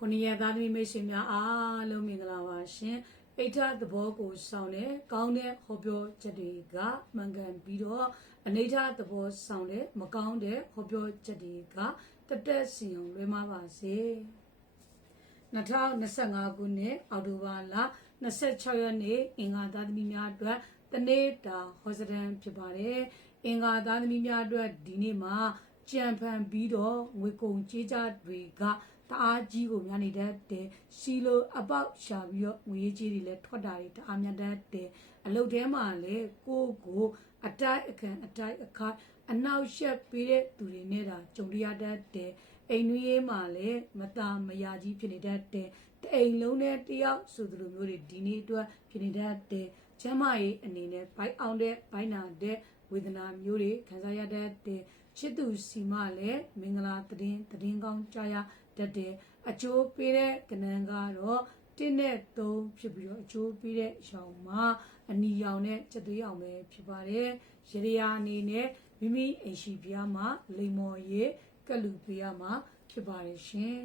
ခုနှစ်ရက်သားသမီးမိတ်ဆွေများအားလုံးမင်္ဂလာပါရှင်အိဋ္ဌသဘောကိုဆောင်တဲ့ကောင်းတဲ့ဟောပြောချက်တွေကမှန်ကန်ပြီးတော့အနိဋ္ဌသဘောဆောင်တဲ့မကောင်းတဲ့ဟောပြောချက်တွေကတတက်စီအောင်လွဲမှားပါစေ2025ခုနှစ်အောက်တိုဘာလ26ရက်နေ့အင်္ဂါသားသမီးများအတွက်တနေ့တာဟောစတန်ဖြစ်ပါတယ်အင်္ဂါသားသမီးများအတွက်ဒီနေ့မှာ ကြံဖန်ပြီးတော့ငွေကုန်ကြေးကြတွေကတအားကြီးကိုများနေတတ်တယ်စီလိုအပေါက်ရှာပြီးတော့ငွေကြီးတွေလည်းထွက်တာတွေတအားများတတ်တယ်အလုပ်ထဲမှာလည်းကိုယ့်ကိုအတိုက်အခံအတိုက်အခါအနောက်ရှက်ပေးတဲ့သူတွေနဲ့တာကြုံရတတ်တယ်အိမ်နွေးရေးမှာလည်းမတာမယာကြီးဖြစ်နေတတ်တယ်တအိမ်လုံးနဲ့တယောက်ဆိုသလိုမျိုးတွေဒီနေ့အတွက်ဖြစ်နေတတ်တယ် ကျမ်းမာရေးအနေနဲ့ဘိုက်အောင်တဲ့ဘိုင်းနာတဲ့ဝေဒနာမျိုးတွေခံစားရတတ်တယ်ချစ်သူစီမလည်းမင်္ဂလာတည်တည်ကောင်းကြားရတတ်တယ်အကျိုးပေးတဲ့ကဏ္ဍကတော့တင်းနဲ့သုံးဖြစ်ပြီးတော့အကျိုးပေးတဲ့ရောင်မှာအနီရောင်နဲ့ချက်သွေးရောင်ပဲဖြစ်ပါတယ်ရရယာအနေနဲ့မိမိအိမ်ရှိပြားမှာလိမ္မော်ရည်ကလူပေးရမှာဖြစ်ပါတယ်ရှင်